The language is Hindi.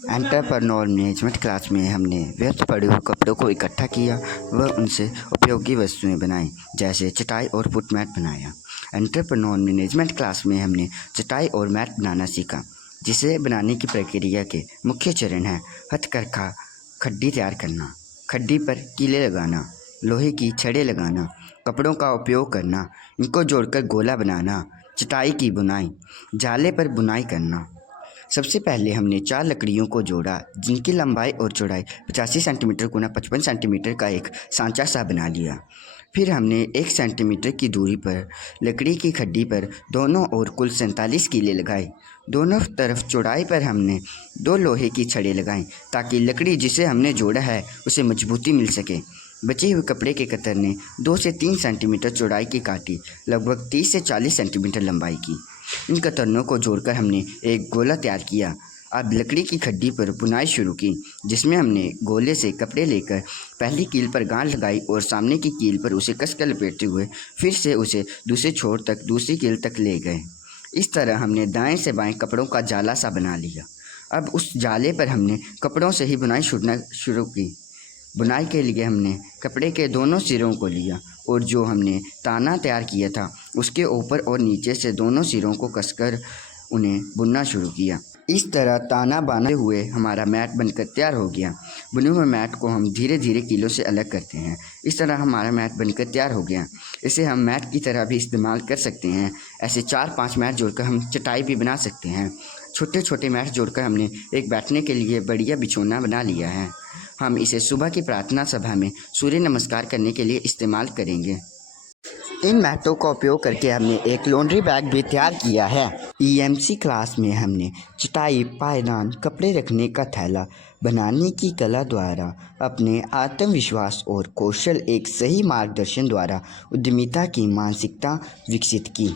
एंटरप्रेन्योर मैनेजमेंट क्लास में हमने व्यर्थ पड़े हुए कपड़ों को इकट्ठा किया व उनसे उपयोगी वस्तुएं बनाई, जैसे चटाई और फुटमैट बनाया। एंटरप्रेन्योर मैनेजमेंट क्लास में हमने चटाई और मैट बनाना सीखा, जिसे बनाने की प्रक्रिया के मुख्य चरण हैं हथकरघा, खड्डी तैयार करना, खड्डी पर कीले लगाना, लोहे की छड़ें लगाना, कपड़ों का उपयोग करना, इनको जोड़कर गोला बनाना, चटाई की बुनाई, जाले पर बुनाई करना। सबसे पहले हमने 4 लकड़ियों को जोड़ा, जिनकी लंबाई और चौड़ाई 85 सेंटीमीटर गुना 55 सेंटीमीटर का एक सांचा सा बना लिया। फिर हमने 1 सेंटीमीटर की दूरी पर लकड़ी की खड्डी पर दोनों ओर कुल 47 कीले लगाए। दोनों तरफ चौड़ाई पर हमने 2 लोहे की छड़ें लगाईं, ताकि लकड़ी जिसे हमने जोड़ा है उसे मजबूती मिल सके। बचे हुए कपड़े के कतरने 2 से 3 सेंटीमीटर चौड़ाई की काटी, लगभग 30 से 40 सेंटीमीटर लंबाई की। इन कतरनों को जोड़कर हमने एक गोला तैयार किया। अब लकड़ी की खड्डी पर बुनाई शुरू की, जिसमें हमने गोले से कपड़े लेकर पहली कील पर गांठ लगाई और सामने की कील पर उसे कसकर लपेटते हुए फिर से उसे दूसरे छोर तक दूसरी कील तक ले गए। इस तरह हमने दाएं से बाएं कपड़ों का जाला सा बना लिया। अब उस जाले पर हमने कपड़ों से ही बुनाई शुरू की। बुनाई के लिए हमने कपड़े के दोनों सिरों को लिया और जो हमने ताना तैयार किया था उसके ऊपर और नीचे से दोनों सिरों को कसकर उन्हें बुनना शुरू किया। इस तरह ताना बांधे हुए हमारा मैट बनकर तैयार हो गया। बुने हुए मैट को हम धीरे धीरे कीलों से अलग करते हैं। इस तरह हमारा मैट बनकर तैयार हो गया। इसे हम मैट की तरह भी इस्तेमाल कर सकते हैं। ऐसे 4-5 मैट जोड़कर हम चटाई भी बना सकते हैं। छोटे छोटे मैट जोड़कर हमने एक बैठने के लिए बढ़िया बिछौना बना लिया है। हम इसे सुबह की प्रार्थना सभा में सूर्य नमस्कार करने के लिए इस्तेमाल करेंगे। इन मैटों का उपयोग करके हमने एक लॉन्ड्री बैग भी तैयार किया है। ईएमसी क्लास में हमने चटाई, पायदान, कपड़े रखने का थैला बनाने की कला द्वारा अपने आत्मविश्वास और कौशल एक सही मार्गदर्शन द्वारा उद्यमिता की मानसिकता विकसित की।